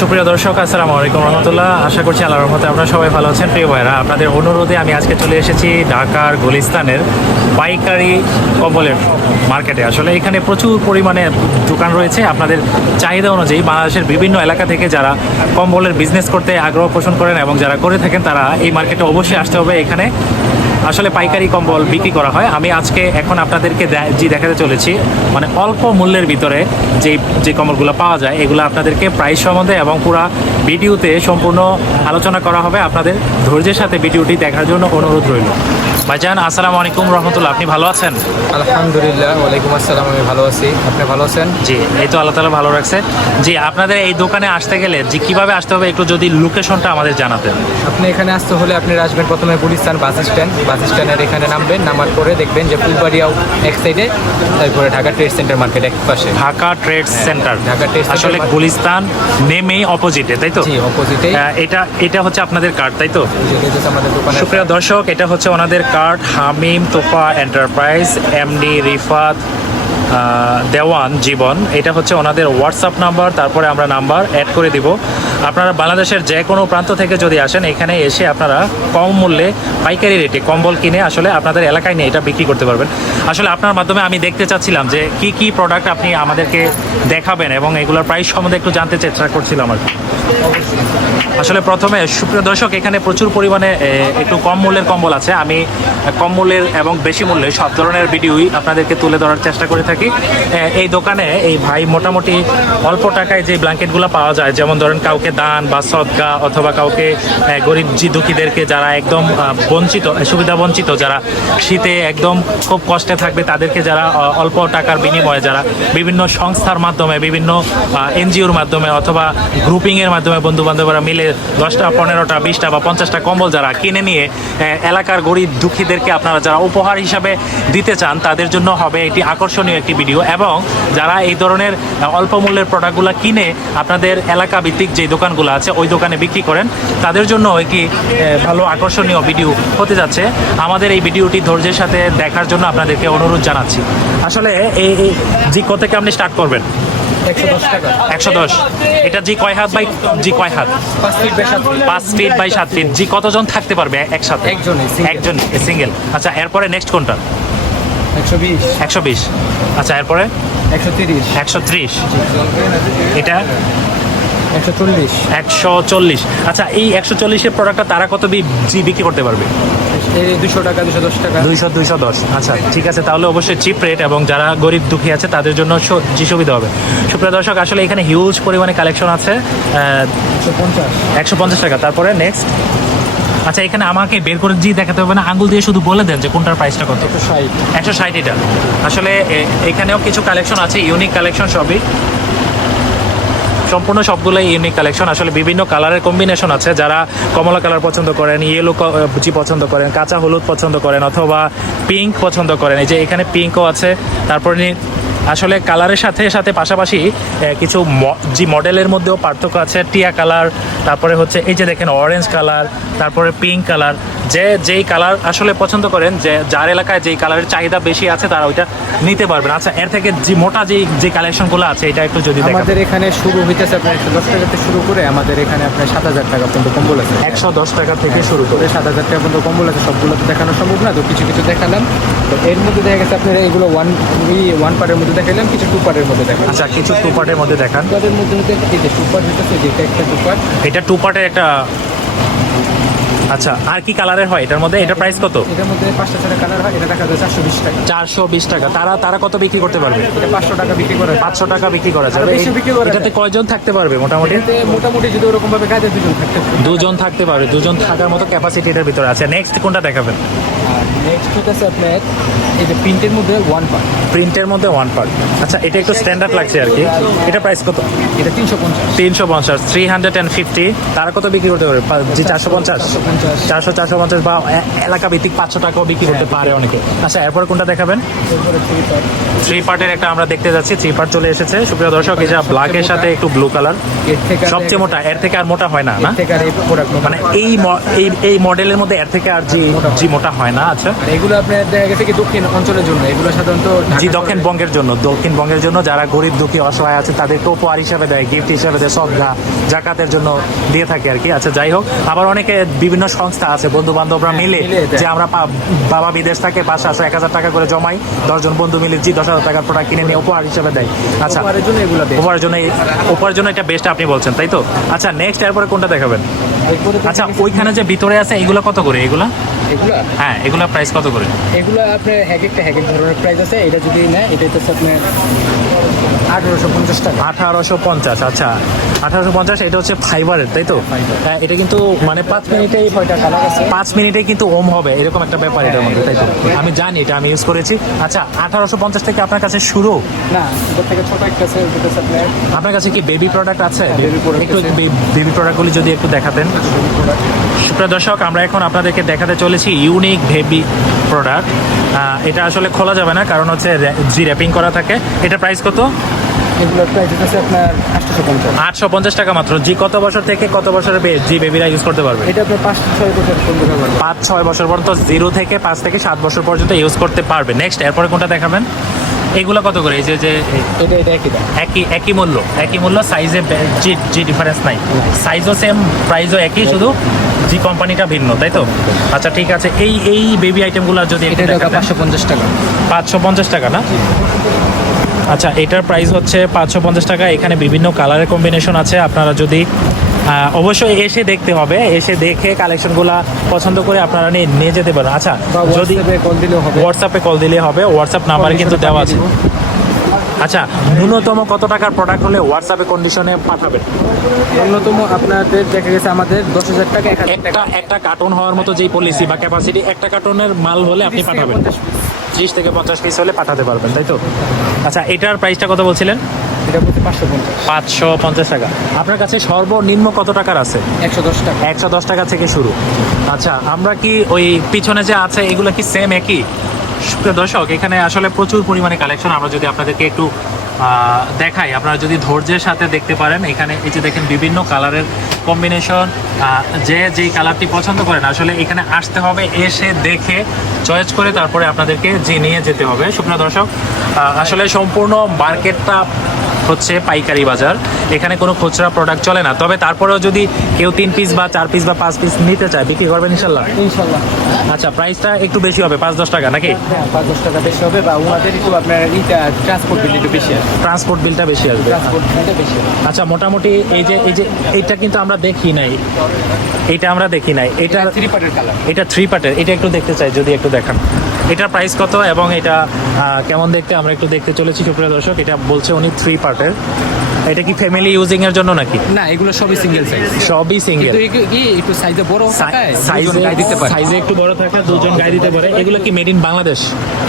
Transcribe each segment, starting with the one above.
সুপ্রিয় দর্শক, আসসালামু আলাইকুম রহমতুল্লাহ। আশা করছি আল্লাহর রহমতে আপনারা সবাই ভালো আছেন। প্রিয় ভাইরা, আপনাদের অনুরোধে আমি আজকে চলে এসেছি ঢাকার গুলিস্তানের পাইকারি কম্বলের মার্কেটে। আসলে এখানে প্রচুর পরিমাণে দোকান রয়েছে। আপনাদের চাহিদা অনুযায়ী বাংলাদেশের বিভিন্ন এলাকা থেকে যারা কম্বলের বিজনেস করতে আগ্রহ পোষণ করেন এবং যারা করে থাকেন তারা এই মার্কেটে অবশ্যই আসতে হবে। এখানে আসলে পাইকারি কম্বল বিক্রি করা হয়। আমি আজকে এখন আপনাদেরকে দেখাতে চলেছি, মানে অল্প মূল্যের ভিতরে যে কম্বলগুলো পাওয়া যায় এগুলো আপনাদেরকে প্রাইস সম্বন্ধে এবং পুরো ভিডিওতে সম্পূর্ণ আলোচনা করা হবে। আপনাদের ধৈর্যের সাথে ভিডিওটি দেখার জন্য অনুরোধ রইল। ভাইজান, আসসালামু আলাইকুম রহমতুল্লাহ, আপনি ভালো আছেন? আলহামদুলিল্লাহ, ওয়ালাইকুম আসসালাম। আমি ভালো আছি, আপনি ভালো আছেন? জি, এই তো আল্লাহ তাআলা ভালো রাখছে। জি, আপনাদের এই দোকানে আসতে গেলে যে কিভাবে আসতে হবে একটু যদি লোকেশনটা আমাদের জানাতেন। আপনি এখানে আসতে হলে আপনি আসবেন প্রথমে গুলিস্তান বাস স্ট্যান্ডের এখানে নামবেন। নামার পরে দেখবেন যে ফুলবাড়িয়াও এক সাইডে, তারপরে ঢাকা ট্রেড সেন্টার মার্কেট এক পাশে। Dhaka trade centre, Dhaka trade centre আসলে গুলিস্তান নেমেই অপোজিটে, তাই তো? জি, অপোজিটে। এটা হচ্ছে আপনাদের কার্ড, তাই তো? আমাদের দোকানে। সুপ্রিয় দর্শক, এটা হচ্ছে ওনাদের কার্ড। হামিম তোফা এন্টারপ্রাইজ, এমডি রিফাত দেওয়ান জীবন, এটা হচ্ছে ওনাদের হোয়াটসঅ্যাপ নাম্বার। তারপরে আমরা নাম্বার অ্যাড করে দিব। আপনারা বাংলাদেশের যে কোনো প্রান্ত থেকে যদি আসেন এখানে এসে আপনারা কম মূল্যে পাইকারি রেটে কম্বল কিনে আসলে আপনাদের এলাকায় নিয়ে এটা বিক্রি করতে পারবেন। আসলে আপনার মাধ্যমে আমি দেখতে চাচ্ছিলাম যে কি প্রোডাক্ট আপনি আমাদেরকে দেখাবেন এবং এগুলোর প্রাইস সম্বন্ধে একটু জানতে চেষ্টা করছিলাম আর কি। আসলে প্রথমে সুপ্রিয় দর্শক, এখানে প্রচুর পরিমাণে একটু কম মূল্যের কম্বল আছে। আমি কম মূল্যের এবং বেশি মূল্যে সব ধরনের ভিডিওই আপনাদেরকে তুলে ধরার চেষ্টা করে থাকি। এই দোকানে এই ভাই মোটামুটি অল্প টাকায় যে ব্ল্যাঙ্কেটগুলো পাওয়া যায়, যেমন ধরেন কাউকে দান বা সদকা অথবা কাউকে গরিব দুঃখীদেরকে যারা একদম বঞ্চিত, সুবিধা বঞ্চিত, যারা শীতে একদম খুব কষ্টে থাকবে তাদেরকে যারা অল্প টাকার বিনিময়ে যারা বিভিন্ন সংস্থার মাধ্যমে, বিভিন্ন এনজিওর মাধ্যমে অথবা গ্রুপিংয়ের মাধ্যমে বন্ধুবান্ধবরা মিলে 10টা 15টা 20টা বা 50টা কম্বল যারা কিনে নিয়ে এলাকার গরিব দুঃখীদেরকে আপনারা যারা উপহার হিসাবে দিতে চান তাদের জন্য হবে এটি আকর্ষণীয় একটি ভিডিও। এবং যারা এই ধরনের অল্প মূল্যের প্রোডাক্টগুলো কিনে আপনাদের এলাকা ভিত্তিক যে দোকানগুলো আছে ওই দোকানে বিক্রি করেন তাদের জন্য একটি ভালো আকর্ষণীয় ভিডিও হতে যাচ্ছে। আমাদের এই ভিডিওটি ধৈর্যের সাথে দেখার জন্য আপনাদেরকে অনুরোধ জানাচ্ছি। আসলে এই জি কত থেকে আপনি স্টার্ট করবেন? 110 টাকা। 110। এটা জি কয় হাত বাই জি কয় হাত? 5 feet by 7 feet. 5 feet by 7 feet. জি কতজন থাকতে পারবে একসাথে? একজন সিঙ্গেল। আচ্ছা, এরপরে নেক্সট কোনটা? 120। 120। আচ্ছা, এরপরে 130। 130। এটা 140। 140। আচ্ছা, এই 140-এর প্রোডাক্টটা তারা কত জি বিক্রি করতে পারবে? 200 টাকা, 210 টাকা। 210। আচ্ছা, ঠিক আছে, তাহলে অবশ্যই চিপ রেট এবং যারা গরিব দুঃখী আছে তাদের জন্য জি সুবিধা হবে। সুপ্রিয় দর্শক, আসলে এখানে হিউজ পরিমাণে কালেকশন আছে। 150 টাকা। তারপরে নেক্সট। আচ্ছা, এখানে আমাকে বের করে জি দেখাতে হবে না, আঙ্গুল দিয়ে শুধু বলে দেন যে কোনটার প্রাইসটা কত। 160। এটা আসলে এখানেও কিছু কালেকশন আছে, ইউনিক কালেকশন সবই, সম্পূর্ণ সবগুলোই ইউনিক কালেকশন। আসলে বিভিন্ন কালারের কম্বিনেশন আছে। যারা কমলা কালার পছন্দ করেন, ইয়েলো জি পছন্দ করেন, কাঁচা হলুদ পছন্দ করেন অথবা পিঙ্ক পছন্দ করেন, এই যে এখানে পিঙ্কও আছে। তারপরে আসলে কালারের সাথে সাথে পাশাপাশি কিছু জি মডেলের মধ্যেও পার্থক্য আছে। টিয়া কালার, তারপরে হচ্ছে এই যে দেখেন অরেঞ্জ কালার, তারপরে পিঙ্ক কালার। যেই কালার আসলে পছন্দ করেন, যে যার এলাকায় যেই কালারের চাহিদা বেশি আছে তারা ওইটা নিতে পারবেন। আচ্ছা, এর থেকে যে মোটা যে কালেকশনগুলো আছে এটা একটু যদি দেখেন। আমাদের এখানে শুরু হইতেছে আপনার 110 টাকা থেকে শুরু করে আমাদের এখানে আপনার 7000 টাকা পর্যন্ত কম্বল আছে। 110 টাকা থেকে শুরু করে 7000 টাকা পর্যন্ত কম্বল আছে। সবগুলো তো দেখানো সম্ভব না, তো কিছু কিছু দেখালাম। তো এর মধ্যে দেখা গেছে আপনারা এগুলো ওয়ান পার্টের মধ্যে দেখালাম, কিছু 2 পার্টের মধ্যে দেখালাম। আচ্ছা, কিছু 2 পার্টের মধ্যে দেখান। তাদের মধ্যে এই যে 2 পার্ট হইতেছে, যেটা একটা 2 পার্ট, এটা 2 পার্টের একটা। আচ্ছা, আর কি কালারের হয় এটার মধ্যে? এটার প্রাইস কত? এটার মধ্যে 5টা 6টা কালার হয়। এটা দেখা যায় 420 টাকা। 420 টাকা। তারা কত বিক্রি করতে পারবে? এটা 500 টাকা বিক্রি করে। 500 টাকা বিক্রি করা যাবে। বেশি বিক্রি করা যায়। এটাতে কয়জন থাকতে পারবে মোটামুটি? এটাতে মোটামুটি যদি ওরকম ভাবে কাজে 2 জন থাকতে পারে। 2 জন থাকতে পারবে। 2 জন থাকার মতো ক্যাপাসিটি এটার ভিতরে আছে। নেক্সট কোনটা দেখাবেন? আর নেক্সট হচ্ছে আপনার এই যে প্রিন্টের মধ্যে 1 পার্ট। প্রিন্টের মধ্যে 1 পার্ট। আচ্ছা, এটা একটু স্ট্যান্ডার্ড লাগছে আর কি। এটা প্রাইস কত? এটা 350। 350। 350। তারা কত বিক্রি করতে পারবে? জি 450। 450 450 বা এলাকা ভিত্তিক 500 টাকাও বিক্রি করতে পারে অনেকে। আচ্ছা, এরপর কোনটা দেখাবেন? এরপরে 3 পার্ট। 3 পার্টের একটা আমরা দেখতে যাচ্ছি। 3 পার্ট চলে এসেছে সুপ্রিয় দর্শক। এই যে ব্ল্যাকের সাথে একটু ব্লু কালার, এর থেকে সবচেয়ে মোটা, এর থেকে আর মোটা হয় না, না? এর থেকে আর এই প্রোডাক্ট মানে এই মডেলের মধ্যে এর থেকে আর জি মোটা হয় না। আচ্ছা, আর এগুলো আপনার দেখা গেছে কি দক্ষিণ অঞ্চলের জন্য, এগুলো সাধারণত জি ঢাকা দক্ষিণবঙ্গের জন্য যারা গরিব দুঃখী অসহায় আছে তাদেরকে উপহার হিসাবে দেয়, গিফট হিসাবে দেয়, শ্রদ্ধা জাকাতের জন্য দিয়ে থাকে আর কি। আচ্ছা, যাই হোক, আবার অনেকে বিভিন্ন সংস্থা আছে, বন্ধু বান্ধবরা মিলে দেয়। যে আমরা বাবা বিদেশ থাকে 500 1000 টাকা করে জমাই, 10 জন বন্ধু মিলে 10,000 টাকার প্রোডাক্ট কিনে নিয়ে উপহার হিসাবে দেয়। আচ্ছা, উপহারের জন্য এগুলো দেয়। উপহারের জন্য এটা বেস্ট আপনি বলছেন, তাই তো? আচ্ছা, নেক্সট এরপরে কোনটা দেখাবেন? এরপরে তো আচ্ছা, দেখা গেছে ওইখানে যে ভিতরে আছে এগুলো কত করে? এগুলো এগুলো হ্যাঁ, এগুলো প্রাইস কত করে? এগুলো আপনার এক একটা ধরনের প্রাইস আছে। এটা যদি নেয় এটা হচ্ছে আপনার 1850 টাকা। 1850। আচ্ছা, 1850। এটা হচ্ছে ফাইবারের, তাই তো? হ্যাঁ, এটা কিন্তু মানে 5 মিনিটেই 6টা কালার আছে। 5 মিনিটেই কিন্তু ওম হবে, এরকম একটা ব্যাপার এটার মধ্যে, তাই তো? আমি জানি, এটা আমি ইউজ করেছি। আচ্ছা, 1850 থেকে আপনার কাছে শুরু? না, এর থেকে ছোট একটা আছে, ওটা হচ্ছে আপনার আপনার কাছে কি বেবি প্রোডাক্ট আছে? baby product একটু আছে। বেবি প্রোডাক্টগুলি যদি একটু দেখাতেন। সুপ্রিয় দর্শক, আমরা এখন আপনাদেরকে দেখাতে চলেছি ইউনিক বেবি প্রোডাক্ট। এটা আসলে খোলা যাবে না, কারণ হচ্ছে জি র্যাপিং করা থাকে। এটা প্রাইস কত? এগুলোর প্রাইস আছে আপনার 850। 850 টাকা মাত্র। জি কত বছর থেকে কত বছরের জি বেবিরা ইউজ করতে পারবে? এটা আপনার 5-6 বছর পর্যন্ত ব্যবহার করতে 5-6 বছর পর্যন্ত, 0 থেকে 5 থেকে 7 বছর পর্যন্ত ইউজ করতে পারবে। নেক্সট এরপরে কোনটা দেখাবেন? এগুলো কত করে? এই যে এটা একই দাম। একই মূল্য, সাইজে জি ডিফারেন্স নাই, সাইজও সেম, প্রাইসও একই, শুধু জি কোম্পানিটা ভিন্ন, তাই তো? আচ্ছা, ঠিক আছে। এই বেবি আইটেমগুলো যদি একটু এটা দেখাতেন। 550 টাকা। 550 টাকা না? আচ্ছা, এটার প্রাইস হচ্ছে 550 টাকা। এখানে বিভিন্ন কালারের কম্বিনেশন আছে। আপনারা যদি অবশ্যই এসে দেখতে হবে, এসে দেখে কালেকশনগুলো পছন্দ করে আপনারা নিয়ে যেতে পারেন। আচ্ছা, যদি কল দিলেও হবে। হোয়াটসঅ্যাপে কল দিলে হবে, হোয়াটসঅ্যাপ নাম্বার কিন্তু দেওয়া আছে। আচ্ছা, ন্যূনতম কত টাকার প্রোডাক্ট হলে হোয়াটসঅ্যাপে কন্ডিশনে পাঠাবেন? অন্যতম আপনাদের দেখা গেছে আমাদের 10,000 টাকা, 1000 টাকা একটা কার্টুন হওয়ার মতো যেই পলিসি বা ক্যাপাসিটি, একটা কার্টুনের মাল হলে আপনি পাঠাবেন। 30 থেকে 50 পিস হলে পাঠাতে পারবেন, তাই তো? আচ্ছা, এটার প্রাইসটা কত বলছিলেন? এটা বলতে 550। 550 টাকা। আপনার কাছে সর্বনিম্ন কত টাকার আছে? 110 টাকা। 110 টাকা থেকে শুরু। আচ্ছা, আমরা কি ওই পিছনে যে আছে এগুলো কি সেম একই? সুপ্রিয় দর্শক, এখানে আসলে প্রচুর পরিমাণে কালেকশন। আমরা যদি আপনাদেরকে একটু দেখাই, আপনারা যদি ধৈর্যের সাথে দেখতে পারেন, এখানে এই যে দেখেন বিভিন্ন কালারের কম্বিনেশন। যেই কালারটি পছন্দ করেন আসলে এখানে আসতে হবে, এসে দেখে চয়েস করে তারপরে আপনাদেরকে নিয়ে যেতে হবে। সুপ্রিয় দর্শক, আসলে সম্পূর্ণ মার্কেটটা হচ্ছে পাইকারি বাজার, এখানে কোনো খুচরা প্রোডাক্ট চলে না। তবে তারপরেও যদি কেউ 3 পিস বা 4 পিস বা 5 পিস নিতে চায়, বিক্রি করবেন ইনশাল্লাহ? ইনশাআল্লাহ। আচ্ছা, প্রাইসটা একটু বেশি হবে, 5-10 টাকা নাকি? হ্যাঁ, 5-10 টাকা বেশি হবে, বা ওনাদের একটু আপনার ট্রান্সপোর্ট বিল একটু বেশি আসবে। ট্রান্সপোর্ট বিলটা বেশি আসবে। ট্রান্সপোর্ট বিলটা বেশি হবে। আচ্ছা, মোটামুটি এই যে এইটা কিন্তু আমরা দেখি নাই, এটা 3 পার্টের কালার। এটা 3 পার্টের, এটা একটু দেখতে চাই, যদি একটু দেখান। এটার প্রাইস কত এবং এটা কেমন দেখতে আমরা একটু দেখতে চলেছি সুপ্রিয় দর্শক। এটা বলছে উনি 3 পার্টের। এটা কি ফ্যামিলি ইউজিং এর জন্য নাকি? না, এগুলো সবই সিঙ্গেল সাইজ। সবই সিঙ্গেল। একটু সাইজে বড় থাকায় দুজন গায়ে দিতে পারে। সাইজে একটু বড় থাকে, দুজন গায়ে দিতে পারে। এগুলো কি মেড ইন বাংলাদেশ?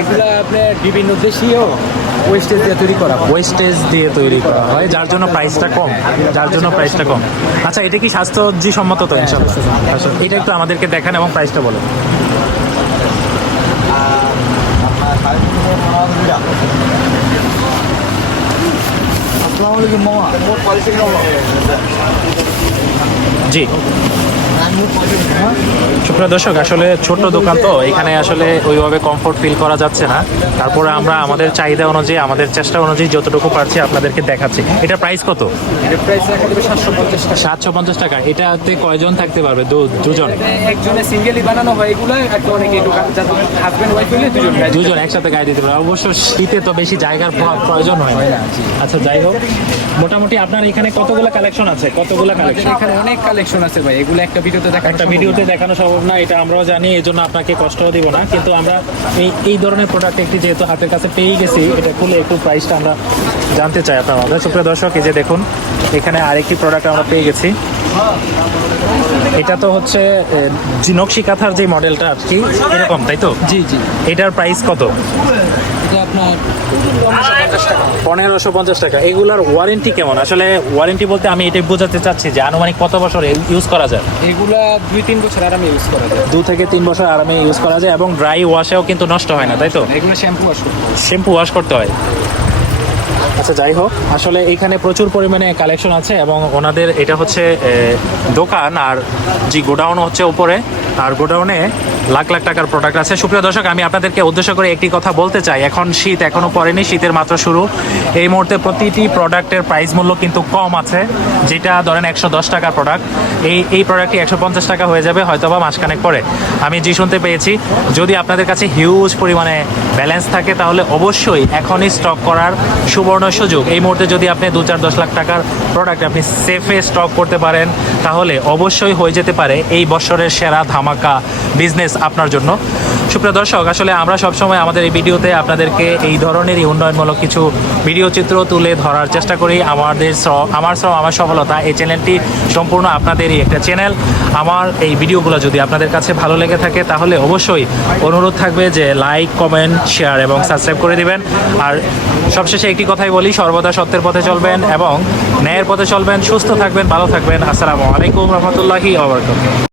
এগুলো আপনার বিভিন্ন দেশীয় ওয়েস্টেজ দিয়ে তৈরি করা হয়। ওয়েস্টেজ দিয়ে তৈরি করা হয়, যার জন্য প্রাইসটা কম। আচ্ছা, এটা কি স্বাস্থ্যজি সম্মত তো? ইনশাআল্লাহ। আচ্ছা, এটা একটু আমাদেরকে দেখান এবং প্রাইসটা বলেন। জি, সুপ্রিয় দর্শক, আসলে ছোট দোকান তো, এখানে আসলে ওইভাবে কমফোর্ট ফিল করা যাচ্ছে না। তারপরে আমরা আমাদের চাহিদা অনুযায়ী, আমাদের চেষ্টা অনুযায়ী যতটুকু পারছি আপনাদেরকে দেখাচ্ছি। এটা প্রাইস কত? এর প্রাইস রাখা যাবে 750 টাকা। 750 টাকা। এটাতে কয়জন থাকতে পারবে? দুজন। একজনে সিঙ্গেলি বানানো হয় এগুলো, একটা অনেকে একটু হাজবেন্ড ওয়াইফ হলে দুজন একসাথে গায়ে দিতে পারবে। অবশ্য শীতে তো বেশি জায়গার প্রয়োজন হয় না। আচ্ছা, যাই হোক, মোটামুটি আপনার এখানে কতগুলো কালেকশন আছে? এখানে অনেক কালেকশন আছে ভাই, এগুলো একটা ভিডিওতে দেখানো সম্ভব না, এটা আমরাও জানি, এই জন্য আপনাকে কষ্টও দিব না। কিন্তু আমরা এই ধরনের প্রোডাক্ট একটি যেহেতু হাতের কাছে পেয়ে গেছি, এটা খুলে একটু প্রাইসটা আমরা জানতে চাই আপনার আমাদের। সুপ্রিয় দর্শক, এই যে দেখুন, এখানে আরেকটি প্রোডাক্ট আমরা পেয়ে গেছি। এটা তো হচ্ছে নকশি কাঁথার যে মডেলটা আর কি, এরকম, তাই তো? জি। এটার প্রাইস কত? এটা যে আপনার 1550 টাকা। 1550 টাকা। এগুলার ওয়ারেন্টি কেমন? আসলে ওয়ারেন্টি বলতে আমি এটাই বোঝাতে চাচ্ছি যে আনুমানিক কত বছর ইউজ করা যায়? এগুলা 2-3 বছর আরামে ইউজ করা যায়। 2 থেকে 3 বছর আরামে ইউজ করা যায় এবং ড্রাই ওয়াশেও কিন্তু নষ্ট হয় না, তাই তো? এগুলো শ্যাম্পু ওয়াশ করতে হয়। শ্যাম্পু ওয়াশ করতে হয়। আচ্ছা, যাই হোক, আসলে এখানে প্রচুর পরিমাণে কালেকশন আছে এবং ওনাদের এটা হচ্ছে দোকান, আর যে গোডাউন হচ্ছে উপরে, আর গোডাউনে লাখ লাখ টাকার প্রোডাক্ট আছে। সুপ্রিয় দর্শক, আমি আপনাদেরকে উদ্দেশ্য করে একটি কথা বলতে চাই। এখন শীত এখনও পড়েনি, শীতের মাত্র শুরু। এই মুহূর্তে প্রতিটি প্রোডাক্টের প্রাইস মূল্য কিন্তু কম আছে। যেটা ধরেন 110 টাকার প্রোডাক্ট, এই প্রোডাক্টটি 150 টাকা হয়ে যাবে হয়তোবা মাসখানেক পরে। আমি যে শুনতে পেয়েছি, যদি আপনাদের কাছে হিউজ পরিমাণে ব্যালেন্স থাকে তাহলে অবশ্যই এখনই স্টক করার সুবর্ণ সুযোগ। এই মুহূর্তে যদি আপনি 2-4-10 লাখ টাকার প্রোডাক্ট আপনি সেফে স্টক করতে পারেন তাহলে অবশ্যই হয়ে যেতে পারে এই বছরের সেরা ধামাকা বিজনেস আপনার জন্য। সুপ্রিয় দর্শক, আসলে আমরা সবসময় আমাদের এই ভিডিওতে আপনাদেরকে এই ধরনেরই উন্নয়নমূলক কিছু ভিডিও চিত্র তুলে ধরার চেষ্টা করি। আমার সফলতা, এই চ্যানেলটি সম্পূর্ণ আপনাদেরই একটা চ্যানেল। আমার এই ভিডিওগুলো যদি আপনাদের কাছে ভালো লেগে থাকে তাহলে অবশ্যই অনুরোধ থাকবে যে লাইক, কমেন্ট, শেয়ার এবং সাবস্ক্রাইব করে দিবেন। আর সবশেষে একটি কথাই বলি, সর্বদা সত্যের পথে চলবেন এবং ন্যায়ের পথে চলবেন। সুস্থ থাকবেন, ভালো থাকবেন। আসসালামু আলাইকুম রহমতুল্লাহি ওয়া বারাকাতুহু।